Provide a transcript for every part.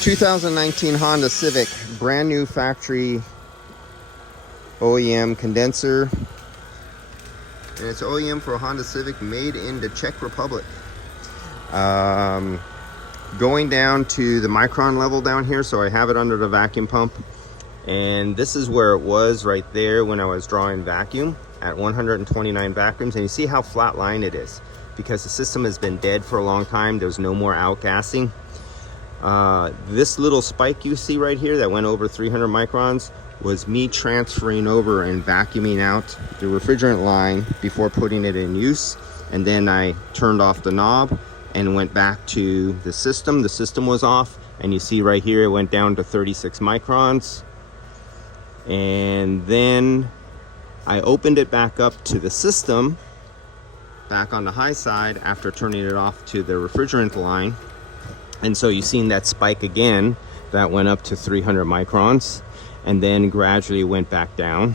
2019 Honda Civic, brand new factory OEM condenser. And it's OEM for a Honda Civic made in the Czech Republic. Going down to the micron level down here, so I have it under the vacuum pump. And this is where it was right there when I was drawing vacuum at 129 vacuums. And you see how flat line it is because the system has been dead for a long time. There's no more outgassing. This little spike you see right here that went over 300 microns was me transferring over and vacuuming out the refrigerant line before putting it in use. And then I turned off the knob and went back to the system. The system was off, and you see right here it went down to 36 microns. And then I opened it back up to the system, back on the high side after turning it off to the refrigerant line. And so you've seen that spike again, that went up to 300 microns and then gradually went back down,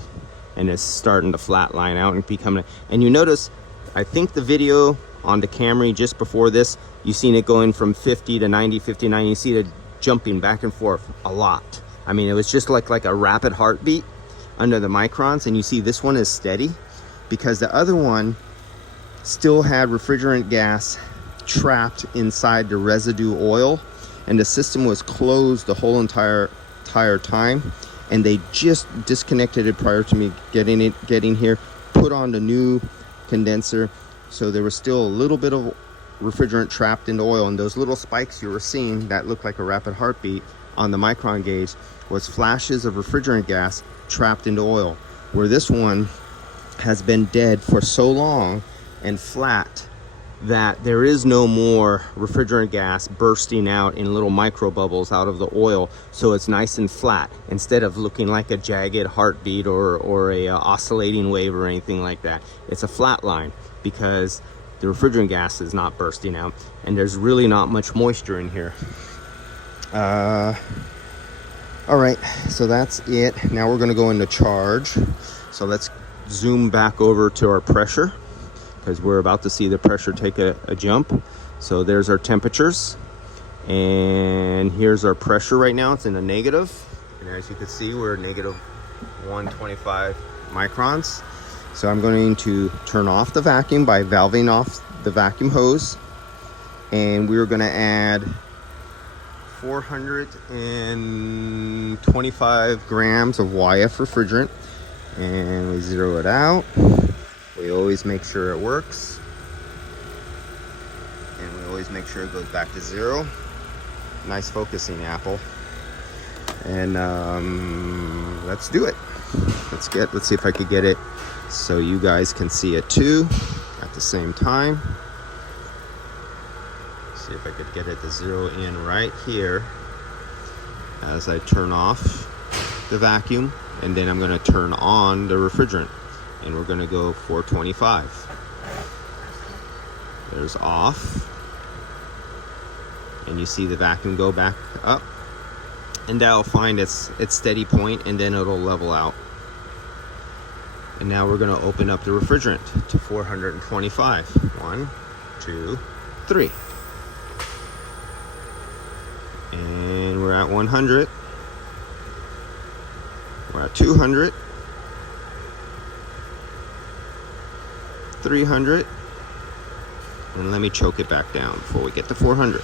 and it's starting to flatline out and becoming, and you notice, I think the video on the Camry just before this, you've seen it going from 50 to 90, 59, you see it jumping back and forth a lot. I mean, it was just like a rapid heartbeat under the microns, and you see this one is steady because the other one still had refrigerant gas trapped inside the residue oil, and the system was closed the whole entire time, and they just disconnected it prior to me getting here, put on the new condenser, so there was still a little bit of refrigerant trapped in the oil, and those little spikes you were seeing that looked like a rapid heartbeat on the micron gauge was flashes of refrigerant gas trapped in the oil, where this one has been dead for so long and flat that there is no more refrigerant gas bursting out in little micro bubbles out of the oil. So it's nice and flat instead of looking like a jagged heartbeat or a oscillating wave or anything like that. It's a flat line because the refrigerant gas is not bursting out, and there's really not much moisture in here. All right, so that's it. Now we're gonna go into charge. So let's zoom back over to our pressure, because we're about to see the pressure take a jump. So there's our temperatures, and here's our pressure right now. It's in the negative, and as you can see, we're negative 125 microns. So I'm going to turn off the vacuum by valving off the vacuum hose, and we're going to add 425 grams of YF refrigerant, and we zero it out. We always make sure it works, and we always make sure it goes back to zero. Nice focusing, Apple. And let's do it. Let's see if I could get it so you guys can see it too at the same time. See if I could get it to zero in right here as I turn off the vacuum, and then I'm going to turn on the refrigerant. And we're gonna go 425. There's off. And you see the vacuum go back up. And that'll find its steady point, and then it'll level out. And now we're gonna open up the refrigerant to 425. 1, 2, 3. And we're at 100. We're at 200. 300, and let me choke it back down before we get to 400.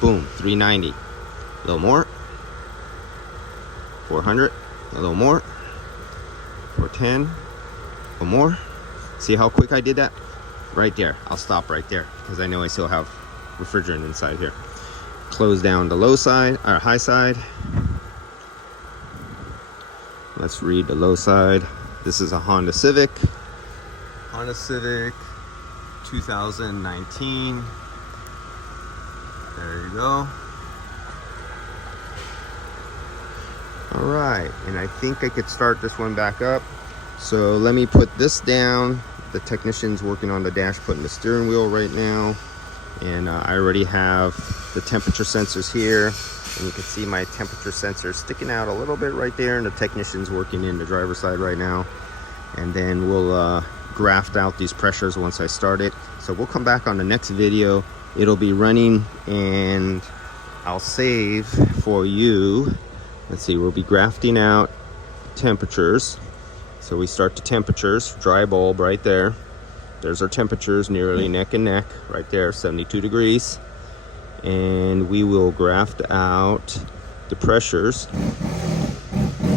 Boom, 390. A little more. 400. A little more. 410. A little more. See how quick I did that? Right there. I'll stop right there because I know I still have refrigerant inside here. Close down the low side or high side. Let's read the low side. This is a Honda Civic. Honda Civic 2019. There you go. All right, and I think I could start this one back up. So let me put this down. The technician's working on the dash, putting the steering wheel right now. And I already have the temperature sensors here. And you can see my temperature sensor sticking out a little bit right there. And the technician's working in the driver's side right now. And then we'll graphed out these pressures once I start it. So we'll come back on the next video. It'll be running, and I'll save for you. Let's see, we'll be grafting out temperatures. So we start the temperatures, dry bulb right there. There's our temperatures, nearly neck and neck, right there, 72 degrees. And we will graft out the pressures.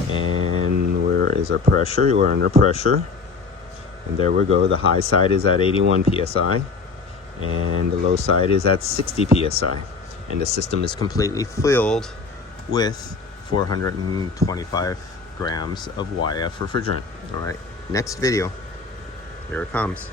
And where is our pressure? We're under pressure. And there we go. The high side is at 81 psi. And the low side is at 60 psi. And the system is completely filled with 425 grams of YF refrigerant. All right, next video. Here it comes.